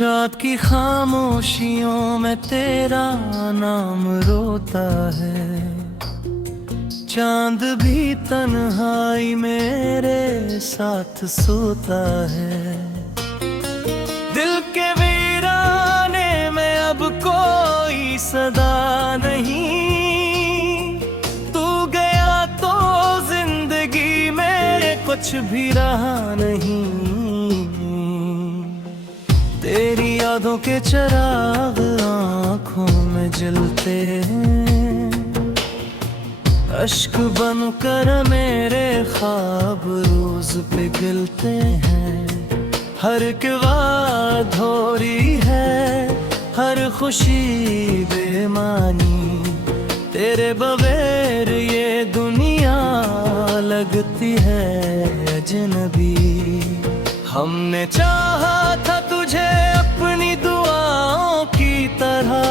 रात की खामोशियों में तेरा नाम रोता है। चांद भी तन्हाई मेरे साथ सोता है। दिल के वीराने में अब कोई सदा नहीं। तू गया तो जिंदगी में कुछ भी रहा नहीं। तेरी यादों के चिराग आँखों में जलते हैं। अश्क बनकर मेरे ख्वाब रोज पिघलते हैं। हर एक बात हो रही है, हर खुशी बेमानी। तेरे बगैर ये दुनिया लगती है अजनबी। हमने चाहा था तुझे अपनी दुआओं की तरह,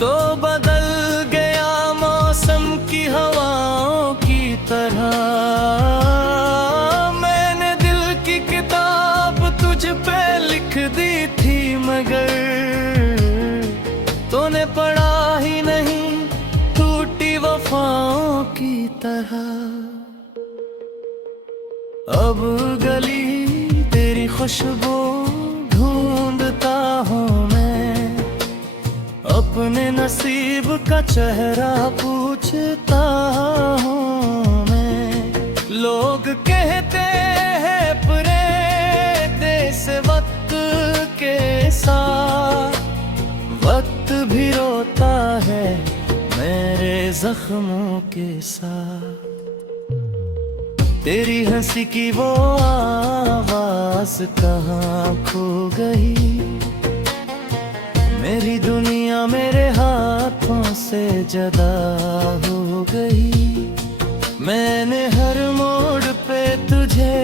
तो बदल गया मौसम की हवाओं की तरह। मैंने दिल की किताब तुझ पे लिख दी थी, मगर तूने पढ़ा ही नहीं, टूटी वफाओं की तरह। अब गली तेरी खुशबू ढूंढता हूँ मैं। अपने नसीब का चेहरा पूछता हूँ मैं। लोग कहते हैं परे से वक्त के साथ, वक्त भी रोता है मेरे जख्मों के साथ। तेरी हंसी की वो आवाज कहाँ खो गई। मेरी दुनिया मेरे हाथों से जुदा हो गई। मैंने हर मोड़ पे तुझे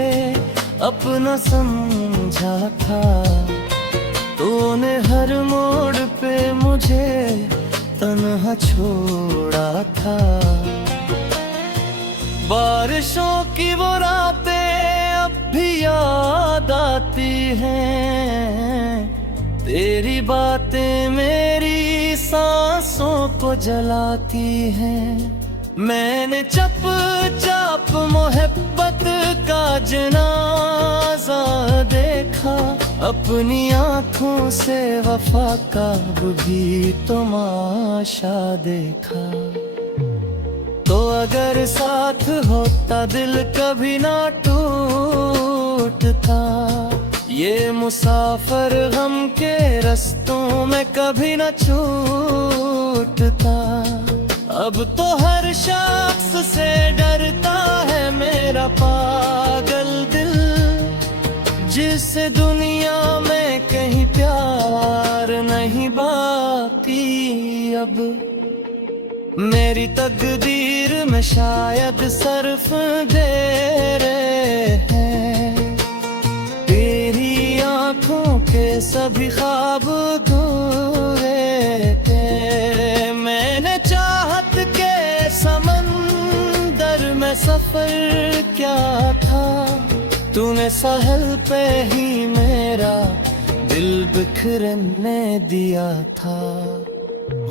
अपना समझा था, तूने हर मोड़ पे मुझे तन्हा छोड़ा था। बारिशों की वो रातें अब भी याद आती हैं। तेरी बातें मेरी सांसों को जलाती हैं। मैंने चप चाप मोहब्बत का जनाजा देखा। अपनी आँखों से वफा का भी तमाशा देखा। तो अगर साथ होता दिल कभी ना टूटता। ये मुसाफिर गम के रस्तों में कभी ना छूटता। अब तो हर शख्स से डरता है मेरा पागल दिल, जिससे दुनिया में कहीं प्यार नहीं बाकी अब। मेरी तकदीर में शायद सिर्फ तेरे हैं। तेरी आँखों के सभी ख्वाब धुए थे। मैंने चाहत के समंदर में सफर क्या था। तूने साहिल पे ही मेरा दिल बिखरने दिया था।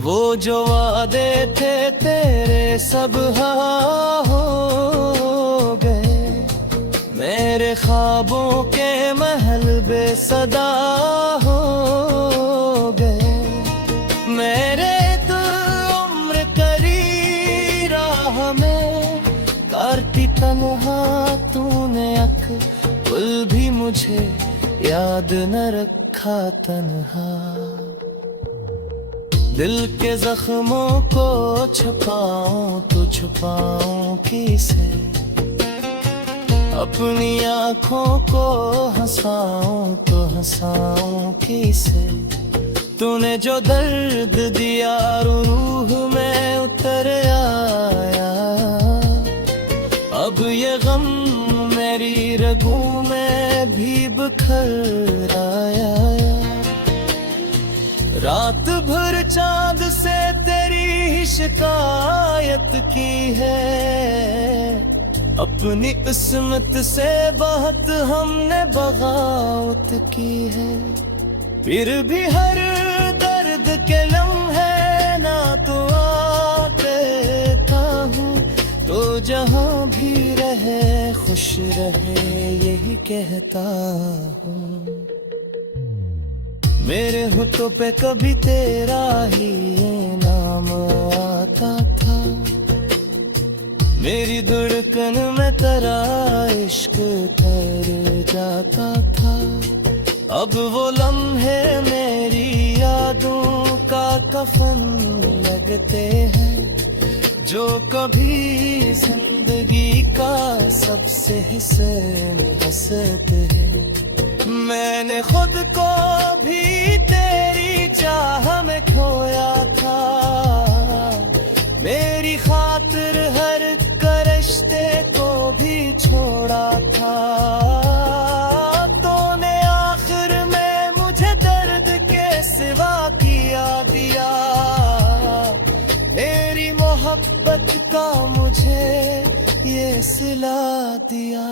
वो जो वादे थे तेरे सब हाँ हो गए। मेरे ख्वाबों के महल बेसदा हो गए। मेरे तो उम्र करी राह में काटती तन्हा तूने अख। कुल भी मुझे याद न रखा तन्हा। दिल के जख्मों को छुपाऊं तो छुपाऊं किसे। अपनी आँखों को हंसाऊं तो हंसाऊं किसे। तूने जो दर्द दिया रूह में उतर आया। अब ये गम मेरी रगों में भी बिखर आया। रात भर चांद से तेरी ही शिकायत की है। अपनी किस्मत से बहुत हमने बगावत की है, फिर भी हर दर्द के लम्हे ना तो देता हूँ। तो जहाँ भी रहे खुश रहे यही कहता हूँ। मेरे होठों पे कभी तेरा ही नाम आता था, मेरी धड़कन में तेरा इश्क ठहर जाता था। अब वो लम्हे मेरी यादों का कफन लगते हैं, जो कभी जिंदगी का सबसे हिस्से में हंसते हैं। मैंने खुद को भी तेरी चाह में खोया था, मेरी खातिर हर रिश्ते को भी छोड़ा था। तूने आखिर में मुझे दर्द के सिवा किया दिया, मेरी मोहब्बत का मुझे ये सिला दिया।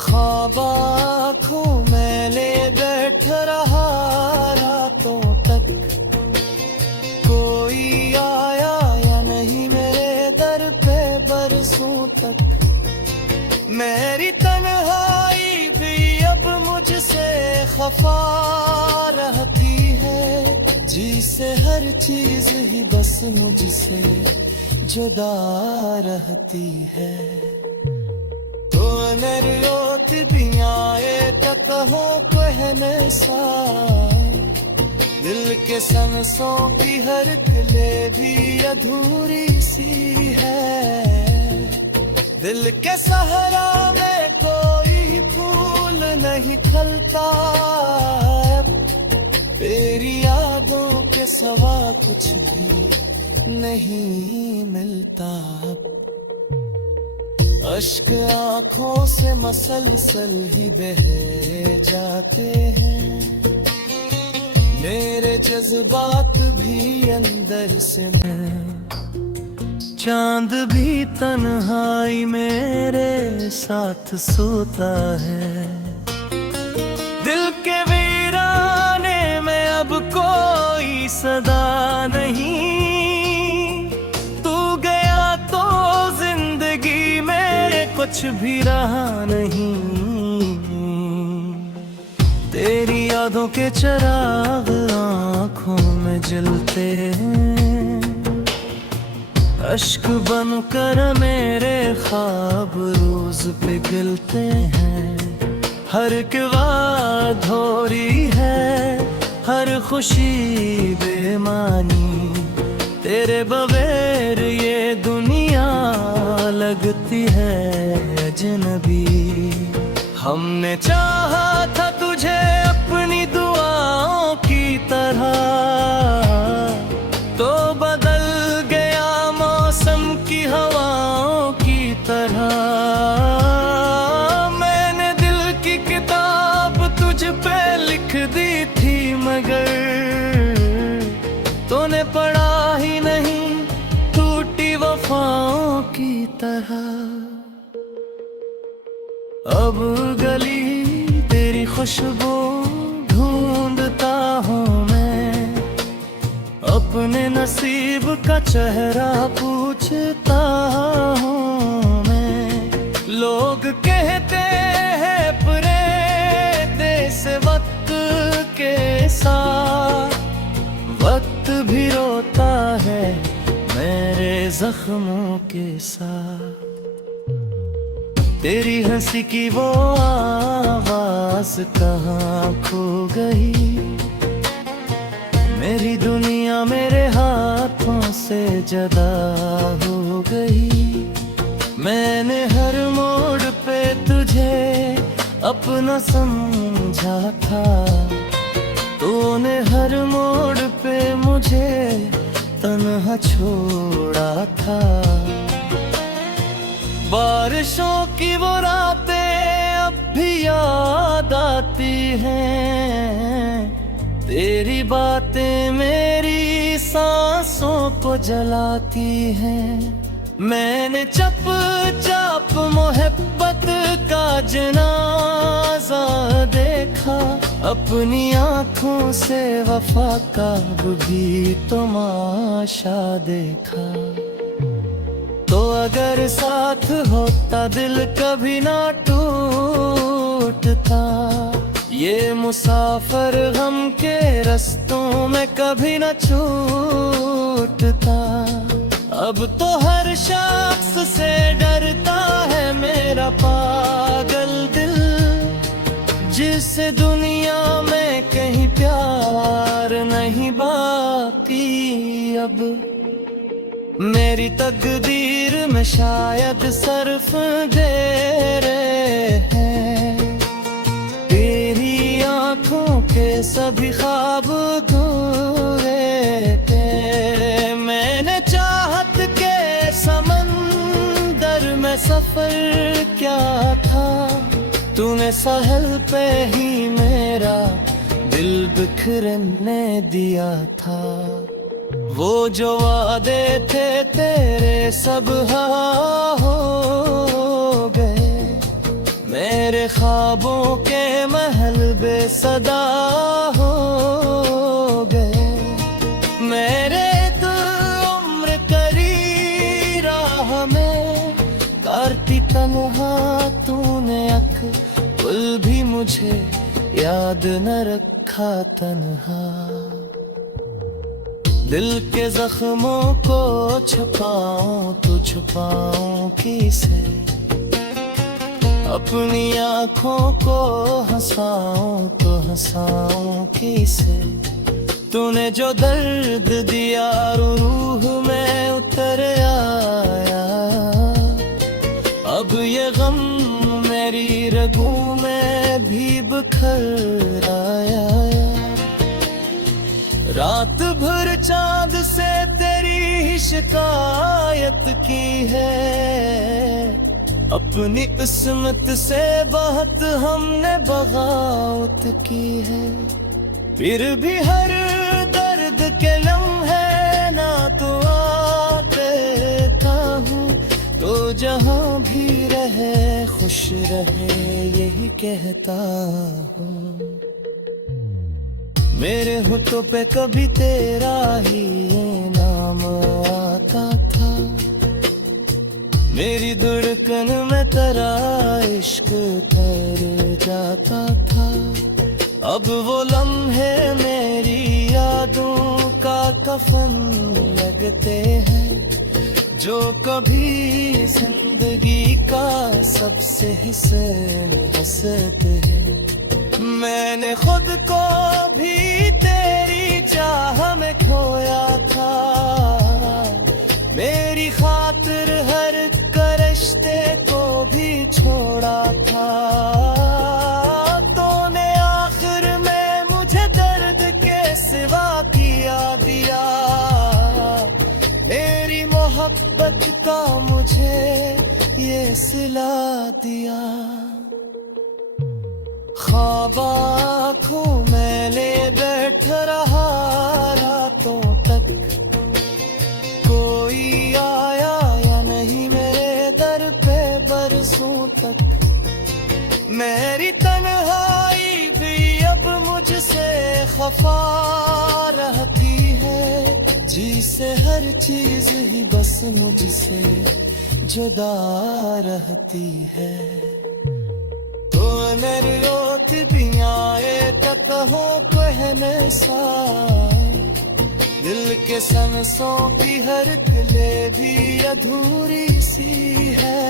ख्वाब आँखों में ले बैठ रहा रातों तक, कोई आया या नहीं मेरे दर पे बरसों तक। मेरी तन्हाई भी अब मुझसे खफा रहती है, जी से हर चीज ही बस मुझसे जुदा रहती है। तो नरियोत दिया तक हो कहने सा, दिल के संसों की हर खिले भी अधूरी सी है। दिल के सहरा में कोई फूल नहीं खिलता, तेरी यादों के सवा कुछ भी नहीं मिलता। अश्क आँखों से मसलसल ही बह जाते हैं, मेरे जज्बात भी अंदर से। मैं चांद भी तन्हाई मेरे साथ सोता है, दिल के वीराने में अब कोई सदा नहीं। तू गया तो जिंदगी में कुछ भी रहा नहीं, तेरी यादों के चिराग आँखों में जलते हैं, अश्क बनकर मेरे ख्वाब रोज पिघलते हैं। हर एक बात हो रही है, हर खुशी बेमानी, तेरे बगैर ये दुनिया लगती है अजनबी। हमने चाहा था तुझे अपनी दुआओं की तरह, तो बदल गया मौसम की हवाओं की तरह। मैंने दिल की किताब तुझ पे लिख दी थी, मगर तूने पढ़ा ही नहीं, टूटी वफाओं की तरह। अब गली तेरी खुशबू ढूंढता हूँ मैं, अपने नसीब का चेहरा पूछता हूँ मैं। लोग कहते हैं परे से वक्त के साथ, वक्त भी रोता है मेरे जख्मों के साथ। तेरी हंसी की वो आवाज कहाँ खो गई, मेरी दुनिया मेरे हाथों से जुदा हो गई। मैंने हर मोड़ पे तुझे अपना समझा था, तूने हर मोड़ पे मुझे तन्हा छोड़ा था। बारिशों की वो रातें अब भी याद आती हैं, तेरी बातें मेरी सांसों को जलाती हैं। मैंने चप चाप मोहब्बत का जनाजा देखा, अपनी आँखों से वफा का भी तमाशा देखा। तो अगर साथ होता दिल कभी ना टूटता, ये मुसाफिर गम के रस्तों में कभी न छूटता। अब तो हर शख्स से डरता है मेरा पागल दिल, जिससे दुनिया में कहीं प्यार नहीं बाकी अब। मेरी तकदीर में शायद सिर्फ तेरे हैं, तेरी आँखों के सभी ख्वाब धुए थे। मैंने चाहत के समंदर में सफर क्या था, तूने साहिल पे ही मेरा दिल बिखरने दिया था। वो जो वादे थे तेरे सब हाँ हो गए, मेरे ख्वाबों के महल बेसदा हो गए। मेरे तो उम्र करी राह में करती तन्हा तूने अख, कुल भी मुझे याद न रखा तन्हा। दिल के जख्मों को छुपाऊं तो छुपाऊं किसे, अपनी आँखों को हंसाऊं तो हंसाऊं किसे। तूने जो दर्द दिया रूह में उतर आया, अब ये गम मेरी रगों में भी बिखर आया। रात भर चांद से तेरी ही शिकायत की है, अपनी किस्मत से बहुत हमने बगावत की है। फिर भी हर दर्द के लम्हे ना तो देता हूँ, तो जहाँ भी रहे खुश रहे यही कहता हूँ। मेरे होठों पे कभी तेरा ही नाम आता था, मेरी धड़कन में तेरा इश्क तर जाता था। अब वो लम्हे मेरी यादों का कफन लगते हैं, जो कभी जिंदगी का सबसे हुस्न हंसते हैं। मैंने खुद को भी तेरी चाह में खोया था, मेरी खातिर हर रिश्ते को भी छोड़ा था। तूने आखिर में मुझे दर्द के सिवा किया दिया, मेरी मोहब्बत का मुझे ये सिला दिया। ख्वाब आँखों में ले बैठ रहा रातों तक, कोई आया या नहीं मेरे दर पे बरसों तक। मेरी तन्हाई भी अब मुझसे खफा रहती है, जी से हर चीज ही बस मुझसे जुदा रहती है। मेरी रोत भी आए तक हो पहने साए, दिल के सांसों की हर खिले भी अधूरी सी है।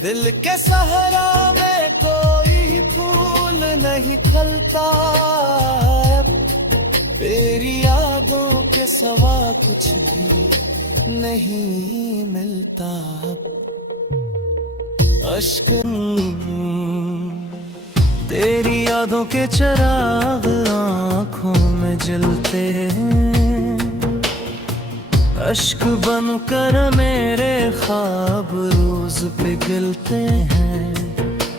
दिल के सहरा में कोई फूल नहीं खिलता, तेरी यादों के सवा कुछ भी नहीं मिलता। अश्क तेरी यादों के चिराग आँखों में जलते हैं, अश्क बनकर मेरे ख्वाब रोज पिघलते हैं।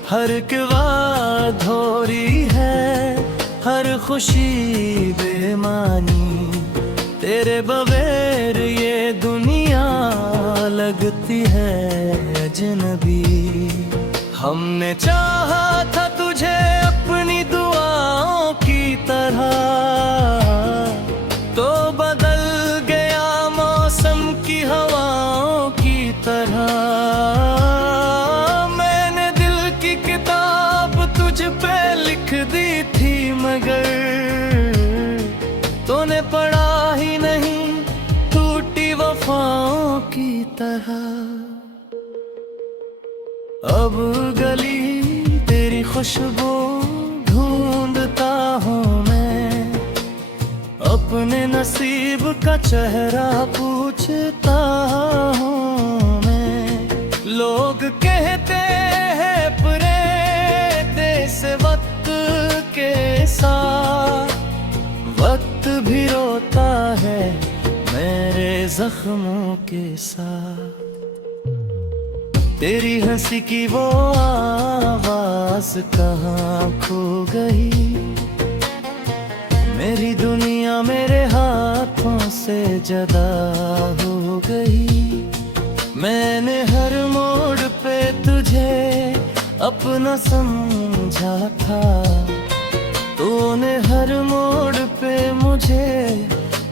हर एक बात हो रही है, हर खुशी बेमानी, तेरे बगैर ये दुनिया लगती है अजनबी। हमने चाहा था तुझे अपनी दुआओं की तरह, तो बदल गया मौसम की हवाओं की तरह। मैंने दिल की किताब तुझ पे लिख दी थी, मगर तूने पढ़ा ही नहीं, टूटी वफाओं की तरह। अब गली तेरी खुशबू ढूंढता हूँ मैं, अपने नसीब का चेहरा पूछता हूँ मैं। लोग कहते हैं से वक्त के साथ, वक्त भी रोता है मेरे जख्मों के साथ। तेरी हंसी की वो आवाज कहाँ खो गई, मेरी दुनिया मेरे हाथों से जुदा हो गई। मैंने हर मोड़ पे तुझे अपना समझा था, तूने हर मोड़ पे मुझे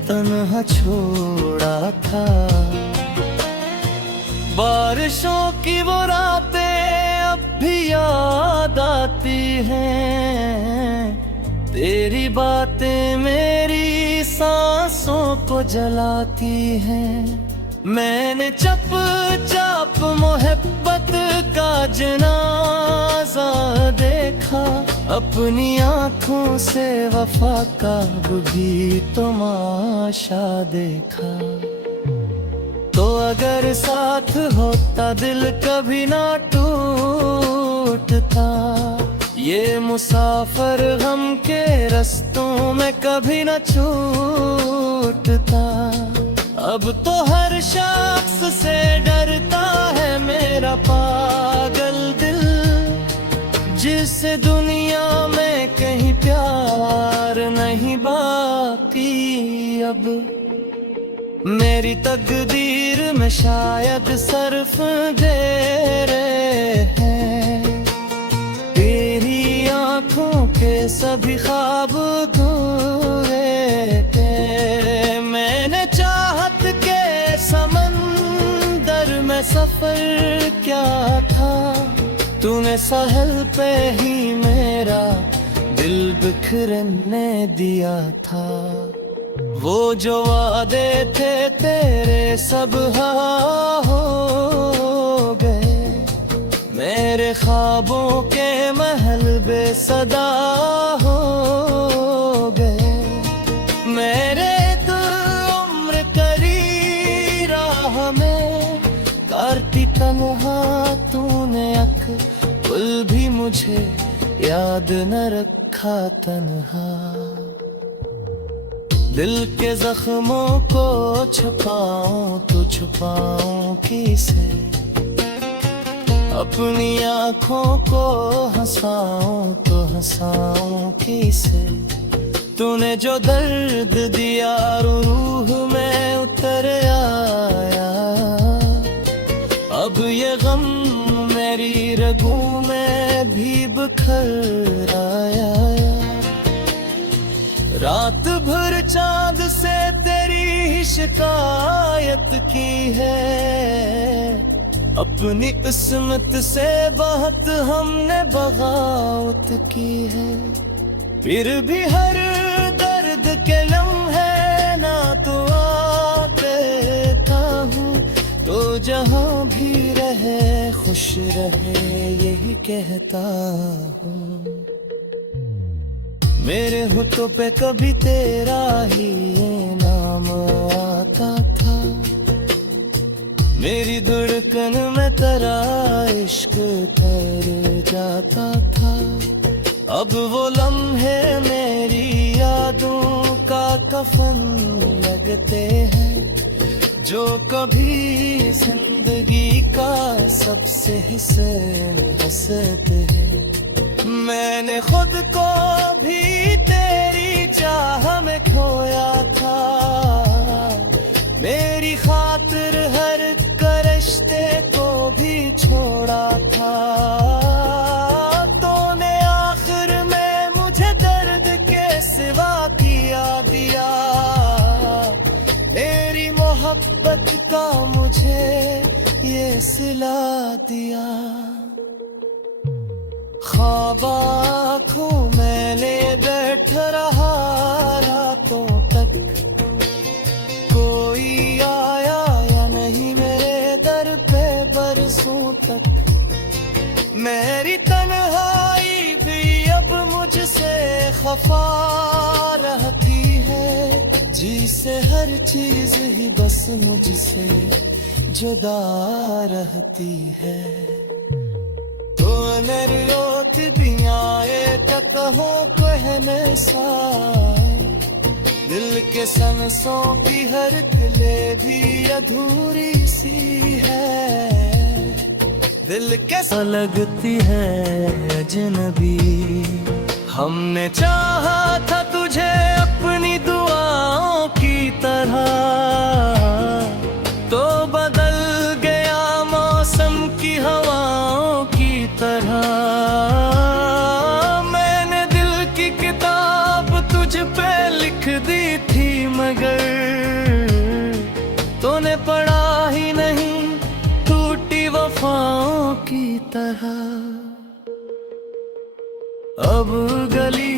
तन्हा छोड़ा था। बारिशों की वो रातें अब भी याद आती हैं, तेरी बातें मेरी सांसों को जलाती हैं। मैंने चप चाप मोहब्बत का जनाजा देखा, अपनी आँखों से वफा का भी तमाशा देखा। तो अगर साथ होता दिल कभी ना टूटता, ये मुसाफिर गम के रस्तों में कभी ना छूटता। अब तो हर शख्स से डरता है मेरा पागल दिल, जिसे दुनिया में कहीं प्यार नहीं बाकी अब। मेरी तकदीर में शायद सिर्फ तेरे हैं, तेरी आँखों के सभी ख्वाब अधूरे थे। मैंने चाहत के समंदर में सफर क्या था, तूने साहिल पे ही मेरा दिल बिखरने दिया था। वो जो वादे थे तेरे सब हाँ हो गए, मेरे ख्वाबों के महल बेसदा हो गए। मेरे तो उम्र करी राह में काटती तन्हा तूने अक्ल भी मुझे याद न रखा तन्हा। दिल के जख्मों को छुपाऊं तो छुपाऊं किसे, अपनी आँखों को हंसाऊं तो हंसाऊं किसे। तूने जो दर्द दिया रूह में उतर आया, अब ये गम मेरी रगों में भी बिखर आया। रात भर चांद से तेरी शिकायत की है, अपनी किस्मत से बहुत हमने बगावत की है। फिर भी हर दर्द के लम्हे ना तो देता हूँ, तो जहाँ भी रहे खुश रहे यही कहता हूँ। मेरे होठों पे कभी तेरा ही ये नाम आता था, मेरी धड़कन में तेरा इश्क तर जाता था। अब वो लम्हे मेरी यादों का कफन लगते हैं, जो कभी जिंदगी का सबसे हुस्न हंसते हैं। मैंने खुद को भी तेरी चाह में खोया था, मेरी खातिर हर करश भी छोड़ा था। तूने आखिर में मुझे दर्द के सिवा किया दिया। मेरी मोहब्बत का मुझे ये सिला दिया। ख्वाब आँखों में ले बैठ रहा रातों तक। कोई आया या नहीं मेरे दर पे बरसों तक। मेरी तन्हाई भी अब मुझसे खफा रहती है। जी से हर चीज ही बस मुझसे जुदा रहती है। तूने रोत भी आए कहो कहने साए। दिल के संसों की हर तिले भी अधूरी सी है। दिल के लगती है अजनबी। हमने चाहा था तुझे अपनी दुआओं की तरह। तो बदल गया मौसम की हवाओं की तरह। मैंने दिल की किताब तुझ पे लिख दी थी मगर तूने पढ़ा ही नहीं टूटी वफाओं की तरह। अब गली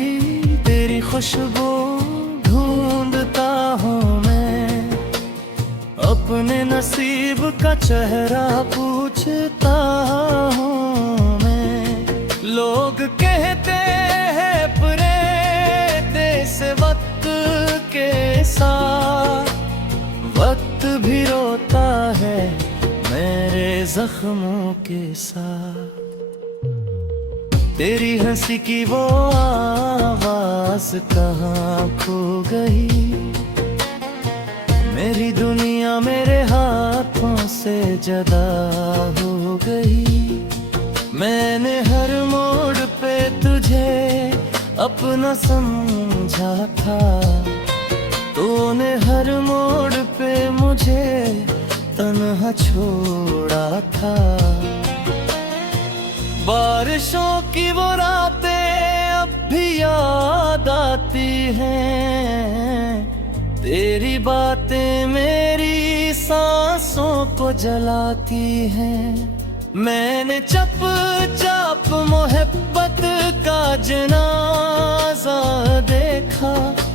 तेरी खुशबू ढूंढता हूँ मैं। अपने नसीब का चेहरा पूछता हूँ मैं। लोग कहते हैं परे से वक्त के साथ। वक्त भी रोता है मेरे जख्मों के साथ। तेरी हंसी की वो आवाज कहाँ खो गई। मेरी दुनिया मेरे हाथों से जुदा हो गई। मैंने हर मोड़ पे तुझे अपना समझा था। तूने हर मोड़ पे मुझे तन्हा छोड़ा था। बारिशों की वो रातें अब भी याद आती हैं। तेरी बातें मेरी सांसों को जलाती हैं। मैंने चप चाप मोहब्बत का जनाजा देखा।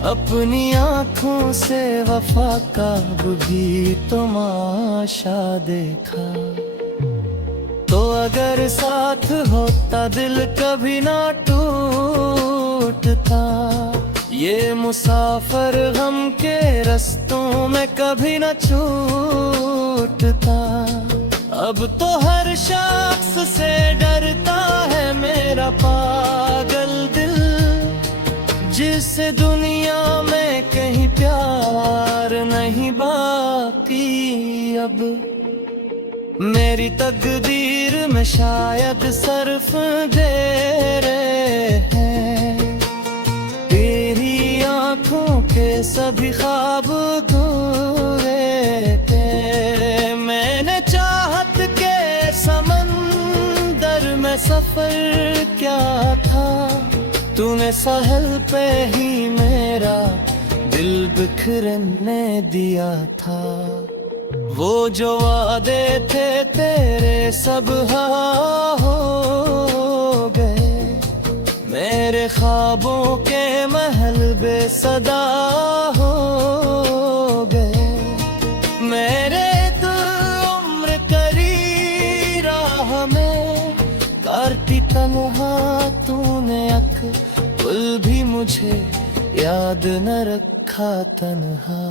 अपनी आँखों से वफा का भी तमाशा देखा। तो अगर साथ होता दिल कभी ना टूटता। ये मुसाफिर गम के रस्तों में कभी न छूटता। अब तो हर शख्स से डरता है मेरा पागल दिल। जिसे दुनिया में कहीं प्यार नहीं बाकी अब। मेरी तकदीर में शायद सिर्फ तेरे हैं। तेरी आँखों के सभी ख्वाब अधूरे थे। मैंने चाहत के समंदर में सफर क्या था। तूने साहिल पे ही मेरा दिल बिखरने दिया था। वो जो वादे थे तेरे सब हाँ हो गए। मेरे ख्वाबों के महल बेसदा हो गए। मेरे तो उम्र करी राह में काटी तन्हा तूने अक्ल भी मुझे याद न रखा तन्हा।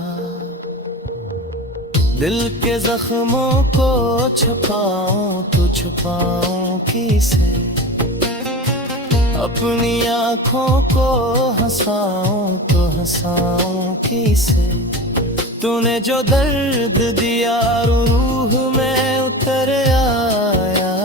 दिल के जख्मों को छुपाऊं तो छुपाऊं किसे। अपनी आँखों को हंसाऊं तो हंसाऊं किसे। तूने जो दर्द दिया रूह में उतर आया।